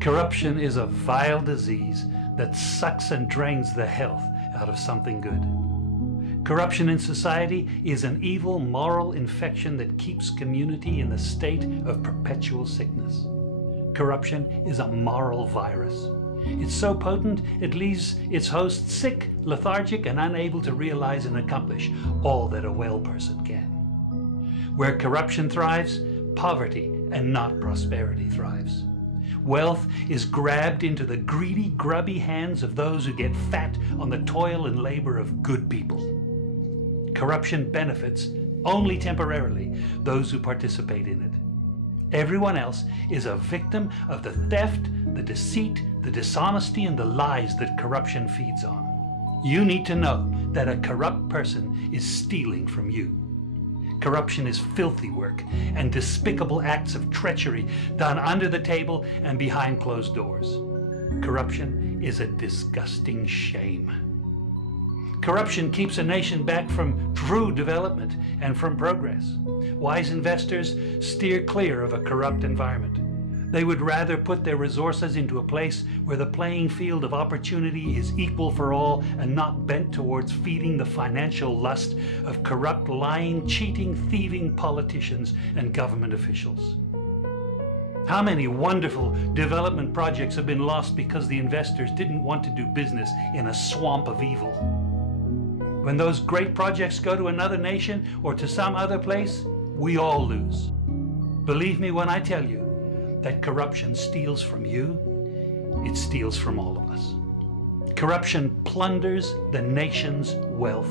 Corruption is a vile disease that sucks and drains the health out of something good. Corruption in society is an evil moral infection that keeps community in a state of perpetual sickness. Corruption is a moral virus. It's so potent it leaves its host sick, lethargic, and unable to realize and accomplish all that a well person can. Where corruption thrives, poverty and not prosperity thrives. Wealth is grabbed into the greedy, grubby hands of those who get fat on the toil and labor of good people. Corruption benefits only temporarily those who participate in it. Everyone else is a victim of the theft, the deceit, the dishonesty, and the lies that corruption feeds on. You need to know that a corrupt person is stealing from you. Corruption is filthy work and despicable acts of treachery done under the table and behind closed doors. Corruption is a disgusting shame. Corruption keeps a nation back from true development and from progress. Wise investors steer clear of a corrupt environment. They would rather put their resources into a place where the playing field of opportunity is equal for all and not bent towards feeding the financial lust of corrupt, lying, cheating, thieving politicians and government officials. How many wonderful development projects have been lost because the investors didn't want to do business in a swamp of evil? When those great projects go to another nation or to some other place, we all lose. Believe me when I tell you that corruption steals from you, it steals from all of us. Corruption plunders the nation's wealth.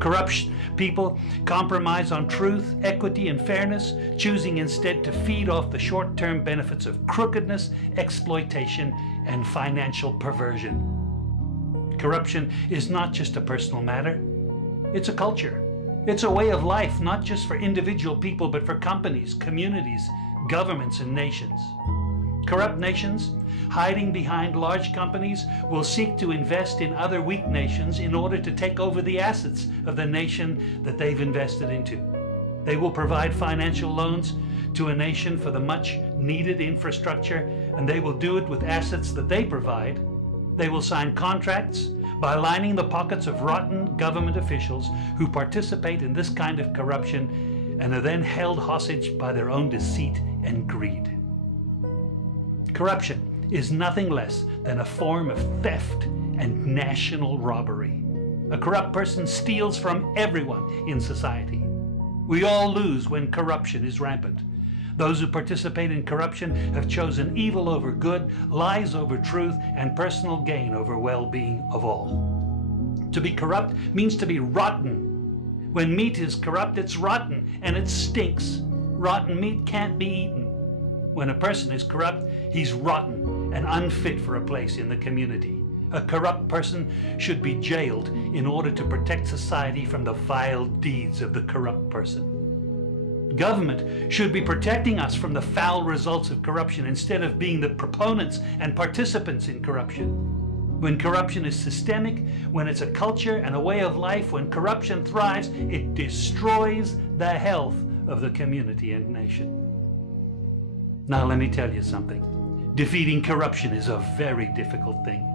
Corrupt people compromise on truth, equity, and fairness, choosing instead to feed off the short-term benefits of crookedness, exploitation, and financial perversion. Corruption is not just a personal matter, it's a culture. It's a way of life, not just for individual people, but for companies, communities, governments, and nations. Corrupt nations, hiding behind large companies, will seek to invest in other weak nations in order to take over the assets of the nation that they've invested into. They will provide financial loans to a nation for the much needed infrastructure, and they will do it with assets that they provide. They will sign contracts by lining the pockets of rotten government officials who participate in this kind of corruption and are then held hostage by their own deceit and greed. Corruption is nothing less than a form of theft and national robbery. A corrupt person steals from everyone in society. We all lose when corruption is rampant. Those who participate in corruption have chosen evil over good, lies over truth, and personal gain over well-being of all. To be corrupt means to be rotten. When meat is corrupt, it's rotten and it stinks. Rotten meat can't be eaten. When a person is corrupt, he's rotten and unfit for a place in the community. A corrupt person should be jailed in order to protect society from the vile deeds of the corrupt person. Government should be protecting us from the foul results of corruption instead of being the proponents and participants in corruption. When corruption is systemic, when it's a culture and a way of life, when corruption thrives, it destroys the health of the community and nation. Now let me tell you something. Defeating corruption is a very difficult thing.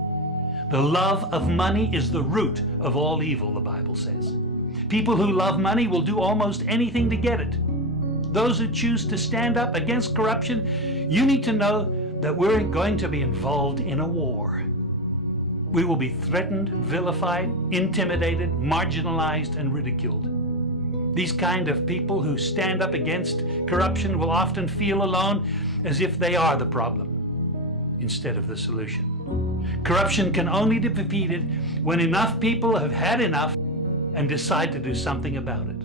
The love of money is the root of all evil, the Bible says. People who love money will do almost anything to get it. Those who choose to stand up against corruption, you need to know that we're going to be involved in a war. We will be threatened, vilified, intimidated, marginalized, and ridiculed. These kind of people who stand up against corruption will often feel alone, as if they are the problem instead of the solution. Corruption can only be defeated when enough people have had enough and decide to do something about it.